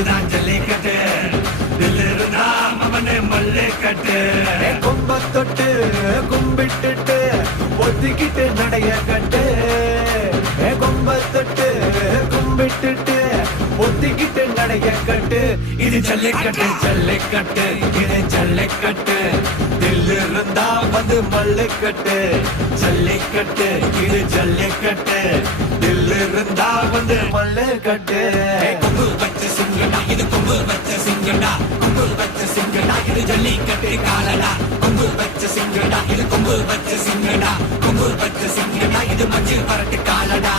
இதுதான் ஜல்லிக்கட்டு தில்லு இருந்தா அவனே மல்லிக்கட்டு கொம்ப தொட்டு கும்பிட்டுட்டு ஒத்திக்கிட்டு நடைய கட்டு கொம்ப தொட்டு கும்பிட்டுட்டு ஒத்திக்கிட்டு நடைய கட்டு இது ஜல்லிக்கட்டு ஜல்லிக்கட்டு இது ஜல்லிக்கட்டு தில்லு இருந்தா வந்து மல்லிக்கட்டு ஜல்லிக்கட்டு இது ஜல்லிக்கட்டு தில்லு இருந்தா வந்து மல்லிக்கட்டு கொம்பு வச்ச சிங்கடா இது கொம்பு வச்ச சிங்கடா கொம்பு வச்ச சிங்கடா இது ஜல்லிக்கட்டு காலடா கொம்பு வச்ச சிங்கடா இது கொம்பு வச்ச சிங்கடா கொம்பு வச்ச சிங்கடா இது மஞ்சள் பரட்டு காலடா